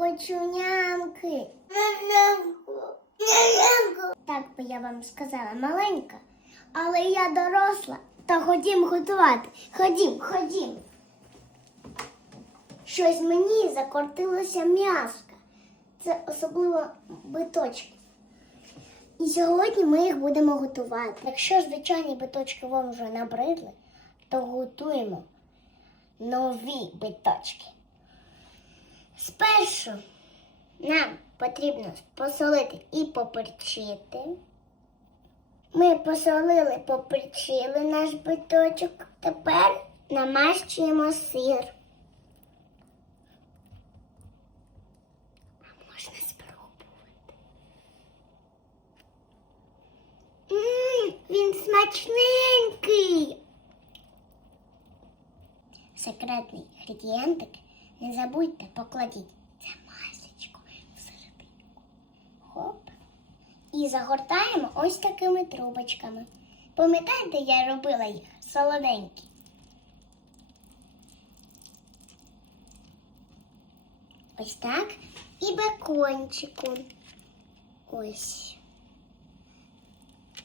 Хочу нямки. Нямку. Нямку. Так би я вам сказала, маленька. Але я доросла. Та ходім готувати. Ходім, ходім. Щось мені закортилося м'яска. Це особливо биточки. І сьогодні ми їх будемо готувати. Якщо звичайні биточки вам вже набридли, то готуємо нові биточки. Спершу нам потрібно посолити і поперчити. Ми посолили, поперчили наш биточок. Тепер намащуємо сир. А можна спробувати. Мм, він смачненький. Секретний інгредієнтик. Не забудьте, покладіть це масечко всерединку. Хоп. І загортаємо ось такими трубочками. Пам'ятаєте, я робила їх солоденькі. Ось так. І бекончику. Ось.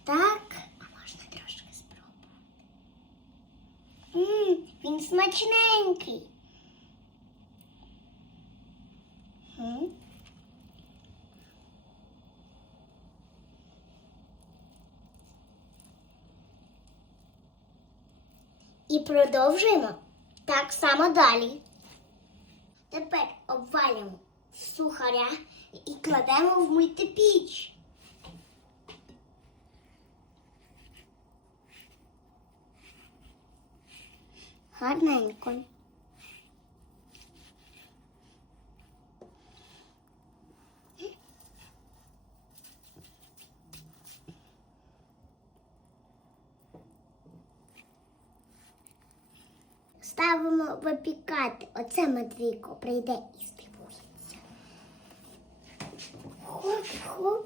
Так. А можна трошки спробувати. Мм, він смачненький. І продовжуємо так само далі. Тепер обвалюємо сухаря і кладемо в мультипіч. Гарненько. Ставимо випікати. Оце Матвійко прийде і співується. Хоп, хоп.